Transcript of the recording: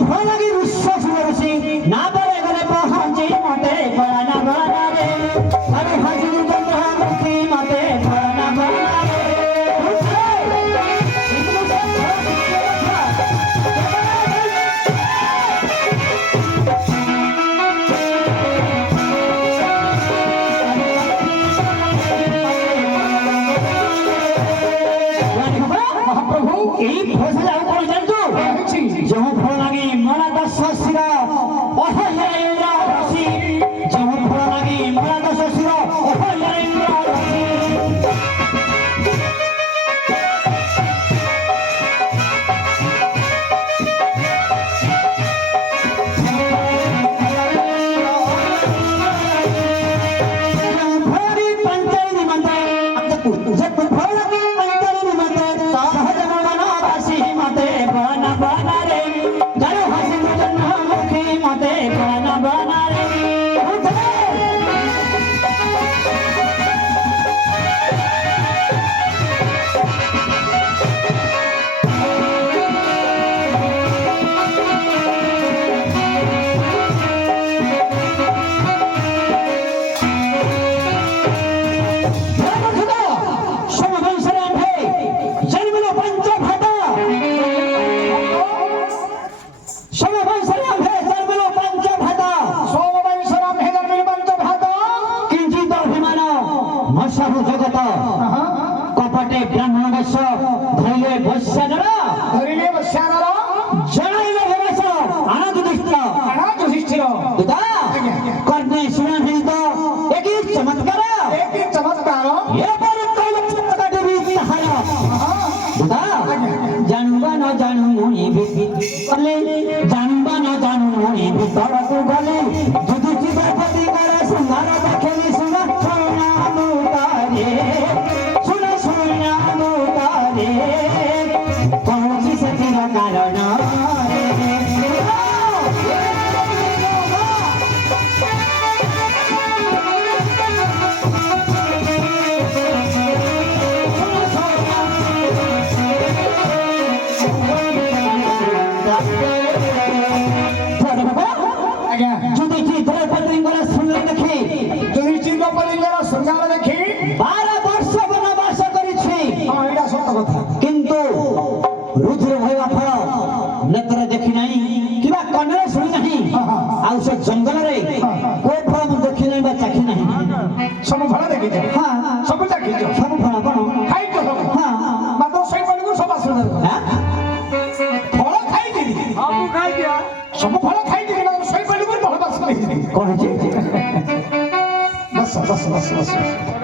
ଭଲ ଲାଗି ରୁଷ ଶୁଣୁଛି ନା ପରେ ଗଲେ ପହଞ୍ଚି ମତେ ବଳାନା ବଳାନାରେ ଆରେ ହାଜିରୁ ଚନ୍ଦ୍ରମୁଖୀ ମତେ ବଳାନା ବଳାନାରେ এই ফসল ଆଉ କଣ ଜାଣିଛୁ ଯେଉଁ ଫଳ ଲାଗି ମରା ଦଶ ଶିର ଅହଲ୍ୟା ଇନ୍ଦ୍ର ରସି ଯେଉଁ ଫଳ ଲାଗି ମରା ଦଶ ଶିର ଅହଲ୍ୟା ଇନ୍ଦ୍ର ରସି জগত কপটে ব্রাহ্মণ বেশ ধরিলে বৈশ্যানর জনাইলে হেবেশ আনাযুধিষ্ঠির দুদা কর্ণে শুনাহিত একই চমৎকার এবার কইলে চমৎকার দেবী তাহার দুদা জানুবা ন জানু মুনি বলে জানুবা ন জানু মুনি ভিতরকু গলে যুধিষ্ঠির প্রতি করে সুন্দর দেখেলি সুনা কিন্তু রুধির ভয়া ফল নেত্রে দেখি নাই কিবা কর্ণরে শুনি নাই ଆଉ ସେ ଜଙ୍ଗଲରେ କୋଉ ଫଳ ମୁଁ ଦେଖି ନାହିଁ ବା ଚାଖି ନାହିଁ ସବୁ ଫଳ ଦେଖିଛ ହଁ ସବୁ ଚାଖିଛ ସବୁ ଫଳ କଣ ଖାଇଛ ସବୁ ହଁ ମାତ୍ର ସେଇ ଫଳକୁ ସବୁ ଆସୁନ ଫଳ ଖାଇଥିଲି ସବୁ ଖାଇଦିଅ ସବୁ ଫଳ ଖାଇଥିଲି ମାତ୍ର ସେଇ ଫଳକୁ ଭଲ ବାସନା ହେଇଛି କଣ ହେଇଛି ବସ ବସ ବସ ବସ